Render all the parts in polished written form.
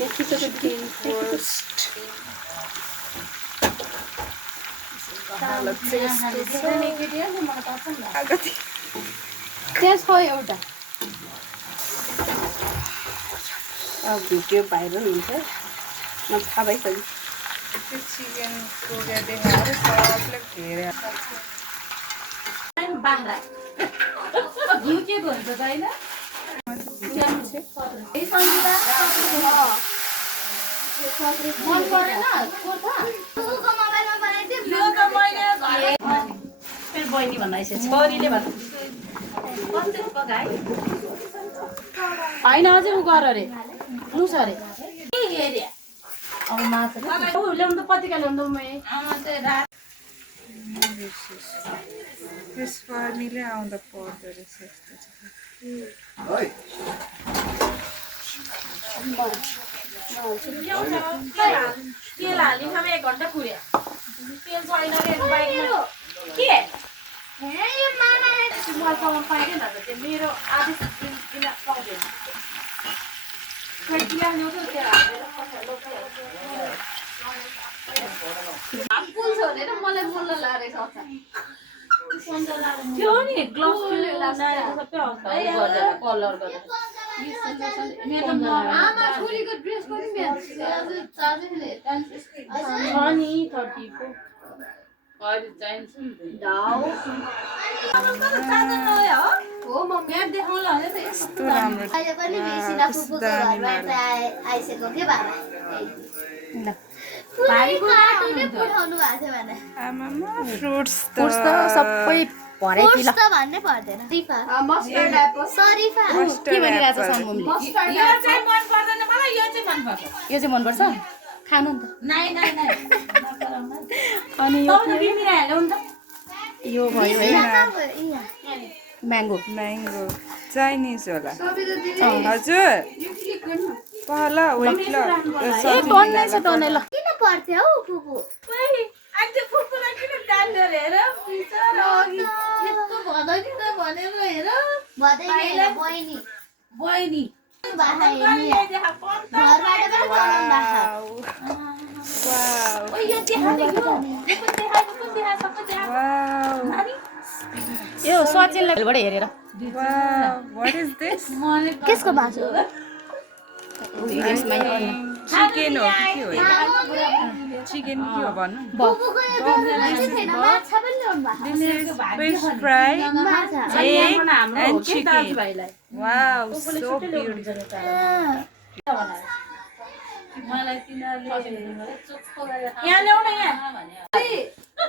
chicken first. Video viral हुन्छ थाहा भइसक्यो चिकन कोरिया देखाएर सबले घेरे बाख्रा घिउ के भन्छ त हैन मन परेन कोठा तुको मोबाइलमा बनाइदिए यो त मैले फेरि बहिनी भन्न आइसक्यो छोरीले भन्छ कस्तो पकाइ हैन अझै उ गर रे लुस अरे के हेरे अब माछा उ ल्याउनु त पतिका ल्याउनु म चाहिँ रात त्यस फर्नीले आउँदा पर्दो रहेछ यस्तो तेल हाल्ने ठाउँमा 1 घण्टा पुर्यो तेल छैन रे बाइकमा के मलाई पाउनु पाइँदैन त त्यो मेरो आधी दिन पाउँदैन फुल छोडेर मलाई मुल्ला लारेछ त्यो नि ग्लोभ सबै अवस्था कलर गर्दा आमा छोरीको ड्रेस पनि छ नि 34 अहिले चाहिन्छ नि दाउ हो म म्याप देखाउँला भने त यस्तो राम्रो अहिले पनि बिसिना फुपूको घरमा आइसक्यो के बाबा ल भाइको कार्टुनै पठाउनु भएको थियो भने आमामा फ्रुट्स त सबै भरे कि ल त भन्नै पर्दैन रिफा मस्टर्ड एप्पल सरिफा के भनिरहेछ सानमुमले यो चाहिँ मन पर्दैन मलाई यो चाहिँ मन पर्छ यो चाहिँ मन पर्छ खानु नि त नाइ अनि यो बिमिरा हाल्नु नि त यो भयो हैन म्याङ्गो म्याङ्गो चाइनिज होला हजुर पहला वेट ल ए टन्नै छ टन्नै ल किन पर्थ्यो हौ फुपू आन्टी फुपूलाई किन डान्डर हेर यस्तो भदैदिन भनेर हेर भदैले बहिनी बहिनी बाहा हेर्ने घरबाट पनि बनाउनु बाहा वाउ ओ यो देखाउने यो कुन देखा सबै देखा वाउ यो सचिनलाई बाट हेरेर वाउ व्हाट इज दिस केसको भाषा चिकन हो कि के हो चिकन के हो भन्नु फुपूको यो बिग्रेको छैन माछा पनि ल्याउनु भएको दिस इज फिश फ्राई माछा egg हाम्रो and हो के दाजु chicken भाइलाई wow so beautiful मलाई तिनीहरुले यहाँ ल्याउ न यहाँ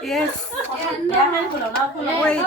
yes यहाँ बोलाउन wait